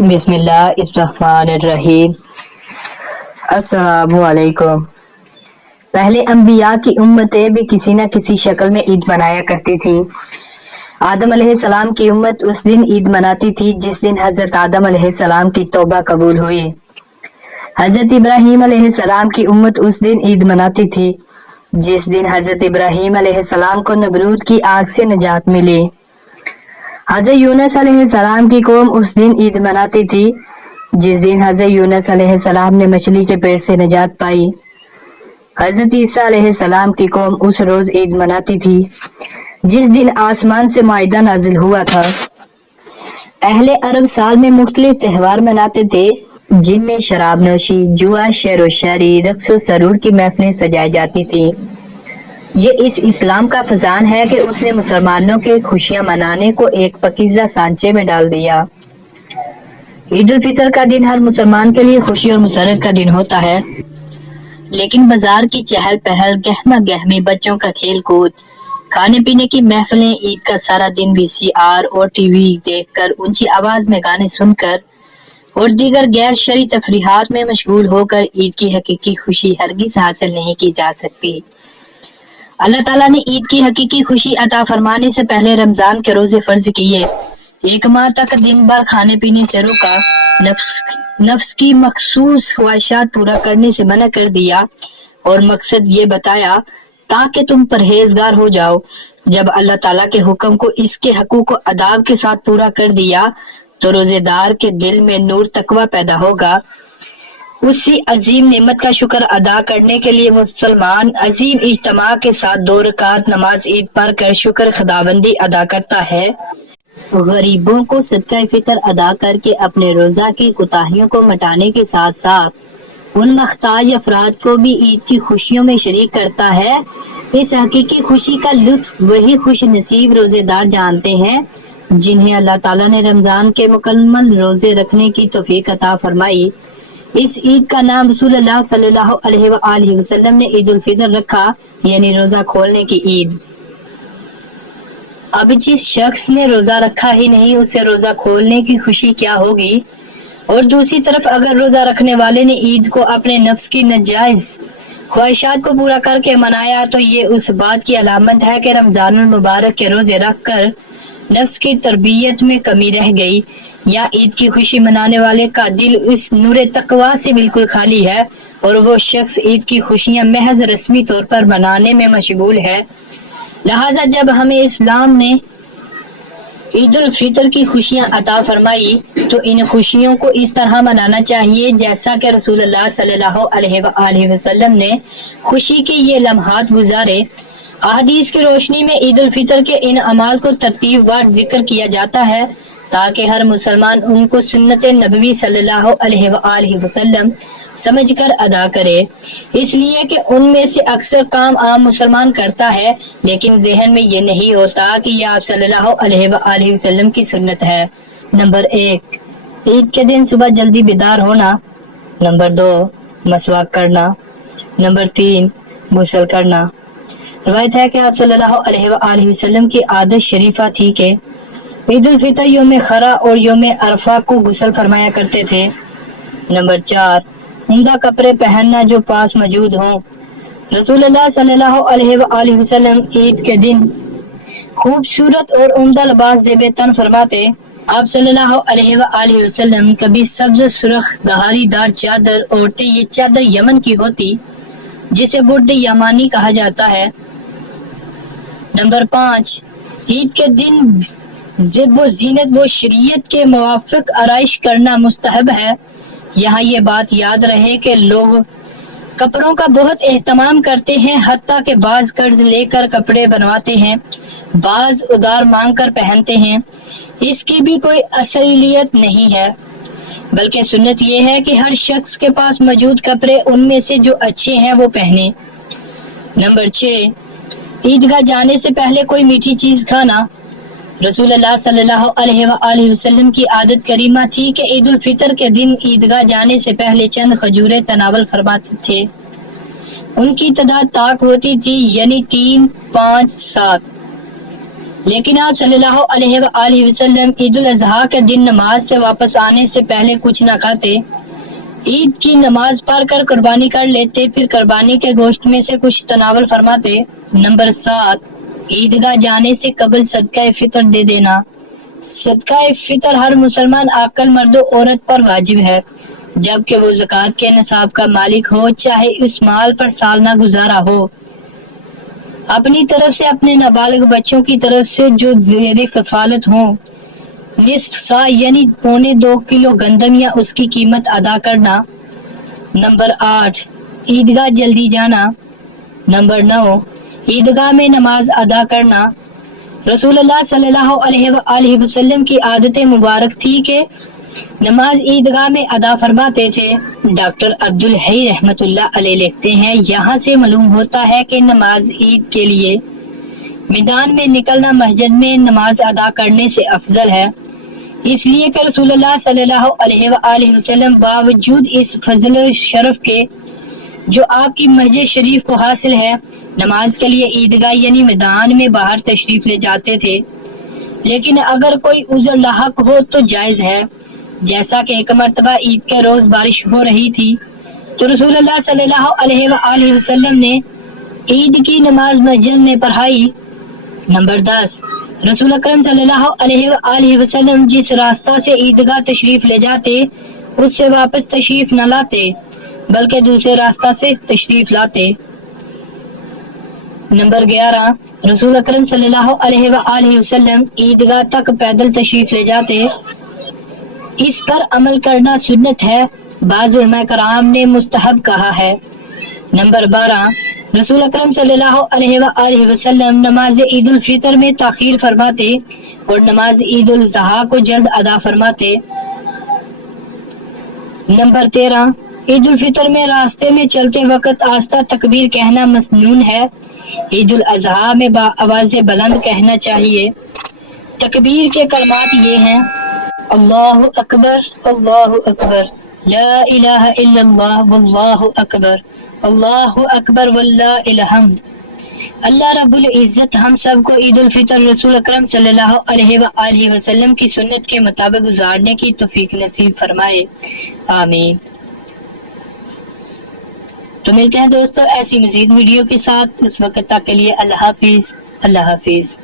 بسم اللہ الرحمن الرحیم۔ السلام علیکم۔ پہلے انبیاء کی امتیں بھی کسی نہ کسی شکل میں عید منایا کرتی تھی۔ آدم علیہ السلام کی امت اس دن عید مناتی تھی جس دن حضرت آدم علیہ السلام کی توبہ قبول ہوئی۔ حضرت ابراہیم علیہ السلام کی امت اس دن عید مناتی تھی جس دن حضرت ابراہیم علیہ السلام کو نمرود کی آگ سے نجات ملی۔ حضرت یونس علیہ السلام کی قوم اس دن عید مناتی تھی جس دن حضرت یونس علیہ السلام نے مچھلی کے پیٹ سے نجات پائی۔ حضرت عیسیٰ علیہ السلام کی قوم اس روز عید مناتی تھی جس دن آسمان سے مائدہ نازل ہوا تھا۔ اہل عرب سال میں مختلف تہوار مناتے تھے جن میں شراب نوشی، جوا، شعر و شاعری، رقص و سرور کی محفلیں سجائی جاتی تھی۔ یہ اس اسلام کا فضان ہے کہ اس نے مسلمانوں کے خوشیاں منانے کو ایک پاکیزہ سانچے میں ڈال دیا۔ عید الفطر کا دن ہر مسلمان کے لیے خوشی اور مسرت کا دن ہوتا ہے، لیکن بازار کی چہل پہل، گہما گہمی، بچوں کا کھیل کود، کھانے پینے کی محفلیں، عید کا سارا دن VCR اور ٹی وی دیکھ کر، اونچی آواز میں گانے سن کر اور دیگر غیر شرعی تفریحات میں مشغول ہو کر عید کی حقیقی خوشی ہرگز حاصل نہیں کی جا سکتی۔ اللہ تعالیٰ نے عید کی حقیقی خوشی عطا فرمانے سے پہلے رمضان کے روزے فرض کیے، ایک ماہ تک دن بھر کھانے پینے سے روکا، نفس کی مخصوص خواہشات پورا کرنے سے منع کر دیا اور مقصد یہ بتایا تاکہ تم پرہیزگار ہو جاؤ۔ جب اللہ تعالیٰ کے حکم کو اس کے حقوق کو اداب کے ساتھ پورا کر دیا تو روزے دار کے دل میں نور تقویٰ پیدا ہوگا۔ اسی عظیم نعمت کا شکر ادا کرنے کے لیے مسلمان عظیم اجتماع کے ساتھ 2 رکعت نماز عید پڑھ کر شکر خداوندی ادا کرتا ہے۔ غریبوں کو صدقہ فطر ادا کر کے اپنے روزہ کی کوتاہیوں کو مٹانے کے ساتھ ساتھ ان محتاج افراد کو بھی عید کی خوشیوں میں شریک کرتا ہے۔ اس حقیقی خوشی کا لطف وہی خوش نصیب روزے دار جانتے ہیں جنہیں اللہ تعالیٰ نے رمضان کے مکمل روزے رکھنے کی توفیق عطا فرمائی۔ اس عید کا نام رسول اللہ صلی اللہ علیہ وآلہ وسلم نے عید الفطر رکھا، یعنی روزہ کھولنے کی عید۔ اب جس شخص نے روزہ رکھا ہی نہیں اسے روزہ کھولنے کی خوشی کیا ہوگی؟ اور دوسری طرف اگر روزہ رکھنے والے نے عید کو اپنے نفس کی ناجائز خواہشات کو پورا کر کے منایا تو یہ اس بات کی علامت ہے کہ رمضان المبارک کے روزے رکھ کر نفس کی تربیت میں کمی رہ گئی، یا عید کی خوشی منانے والے کا دل اس نور تقویٰ سے بالکل خالی ہے اور وہ شخص عید کی خوشیاں محض رسمی طور پر منانے میں مشغول ہے۔ لہذا جب ہمیں اسلام نے عید الفطر کی خوشیاں عطا فرمائی تو ان خوشیوں کو اس طرح منانا چاہیے جیسا کہ رسول اللہ صلی اللہ علیہ وآلہ وسلم نے خوشی کے یہ لمحات گزارے۔ احادیث کی روشنی میں عید الفطر کے ان اعمال کو ترتیب وار ذکر کیا جاتا ہے تاکہ ہر مسلمان ان کو سنت نبوی صلی اللہ علیہ وآلہ وسلم سمجھ کر ادا کرے، اس لیے کہ ان میں سے اکثر کام عام مسلمان کرتا ہے لیکن ذہن میں یہ نہیں ہوتا کہ یہ آپ صلی اللہ علیہ وآلہ وسلم کی سنت ہے۔ نمبر 1، عید کے دن صبح جلدی بیدار ہونا۔ نمبر 2، مسواک کرنا۔ نمبر 3، غسل کرنا۔ روایت ہے کہ آپ صلی اللہ علیہ وآلہ وسلم کی عادت شریفہ تھی کہ عید الفطر، یوم خرا اور یوم عرفہ کو غسل فرمایا کرتے تھے۔ نمبر 4، عمدہ کپڑے پہننا جو پاس موجود ہوں۔ رسول اللہ صلی اللہ علیہ وآلہ وسلم عید کے دن خوبصورت اور عمدہ لباس زیب تن فرماتے۔ آپ صلی اللہ علیہ وآلہ وسلم کبھی سبز سرخ دھاری دار چادر اوڑھتے، یہ چادر یمن کی ہوتی جسے برد یمانی کہا جاتا ہے۔ نمبر 5، عید کے دن زیب و زینت و شریعت کے موافق آرائش کرنا مستحب ہے۔ یہاں یہ بات یاد رہے کہ لوگ کپڑوں کا بہت اہتمام کرتے ہیں، حتیٰ کہ بعض قرض لے کر کپڑے بنواتے ہیں، بعض ادار مانگ کر پہنتے ہیں۔ اس کی بھی کوئی اصلیت نہیں ہے، بلکہ سنت یہ ہے کہ ہر شخص کے پاس موجود کپڑے ان میں سے جو اچھے ہیں وہ پہنے۔ نمبر 6، عیدگاہ جانے سے پہلے کوئی میٹھی چیز کھانا۔ رسول اللہ صلی اللہ علیہ وآلہ وسلم کی عادت کریمہ تھی کہ عید الفطر کے دن عیدگاہ جانے سے پہلے چند کھجوریں تناول فرماتے تھے۔ ان کی تعداد طاق ہوتی تھی، یعنی 3، 5، 7۔ لیکن آپ صلی اللہ علیہ وسلم عید الاضحیٰ کے دن نماز سے واپس آنے سے پہلے کچھ نہ کھاتے، عید کی نماز پڑھ کر قربانی کر لیتے، پھر قربانی کے گوشت میں سے کچھ تناول فرماتے۔ نمبر 7، عیدگاہ جانے سے قبل صدقہ فطر دے دینا۔ صدقہ فطر ہر مسلمان عاقل مرد و عورت پر واجب ہے، جبکہ وہ زکوٰۃ کے نصاب کا مالک ہو، چاہے اس مال پر سال نہ گزارا ہو۔ اپنی طرف سے اپنے نابالغ بچوں کی طرف سے جو زیر کفالت ہوں، نصف سا یعنی 1.25 کلو گندم یا اس کی قیمت ادا کرنا۔ نمبر 8، عیدگاہ جلدی جانا۔ نمبر 9، عیدگاہ میں نماز ادا کرنا۔ رسول اللہ صلی اللہ علیہ وسلم کی عادت مبارک تھی کہ نماز عیدگاہ میں ادا فرماتے تھے۔ ڈاکٹر عبدالحی رحمۃ اللہ علیہ لکھتے ہیں، یہاں سے معلوم ہوتا ہے کہ نماز عید کے لیے میدان میں نکلنا مسجد میں نماز ادا کرنے سے افضل ہے، اس لیے کہ رسول اللہ صلی اللہ علیہ وسلم باوجود اس فضل و شرف کے جو آپ کی مسجد شریف کو حاصل ہے، نماز کے لیے عیدگاہ یعنی میدان میں باہر تشریف لے جاتے تھے۔ لیکن اگر کوئی عذر لاحق ہو تو جائز ہے، جیسا کہ ایک مرتبہ عید کے روز بارش ہو رہی تھی تو رسول اللہ صلی اللہ علیہ وسلم نے عید کی نماز مسجد میں پڑھائی۔ نمبر 10، رسول اکرم صلی اللہ علیہ وسلم جس راستہ سے عیدگاہ تشریف لے جاتے اس سے واپس تشریف نہ لاتے، بلکہ دوسرے راستہ سے تشریف لاتے۔ نمبر 11، رسول اکرم صلی اللہ علیہ وسلم عیدگاہ تک پیدل تشریف لے جاتے، اس پر عمل کرنا سنت ہے، بعض علماء کرام نے مستحب کہا ہے۔ نمبر 12، رسول اکرم صلی اللہ علیہ وسلم نماز عید الفطر میں تاخیر فرماتے اور نماز عید الاضحیٰ کو جلد ادا فرماتے۔ نمبر 13، عید الفطر میں راستے میں چلتے وقت آہستہ تکبیر کہنا مسنون ہے، عید الاضحیٰ میں آواز بلند کہنا چاہیے۔ تکبیر کے کلمات یہ ہیں: اللہ اکبر، اللہ اکبر، لا الہ الا اللہ، واللہ اکبر، اللہ اکبر وللہ الحمد۔ اللہ رب العزت ہم سب کو عید الفطر رسول اکرم صلی اللہ علیہ وسلم کی سنت کے مطابق گزارنے کی توفیق نصیب فرمائے، آمین۔ تو ملتے ہیں دوستو ایسی مزید ویڈیو کے ساتھ، اس وقت تک کے لیے اللہ حافظ، اللہ حافظ۔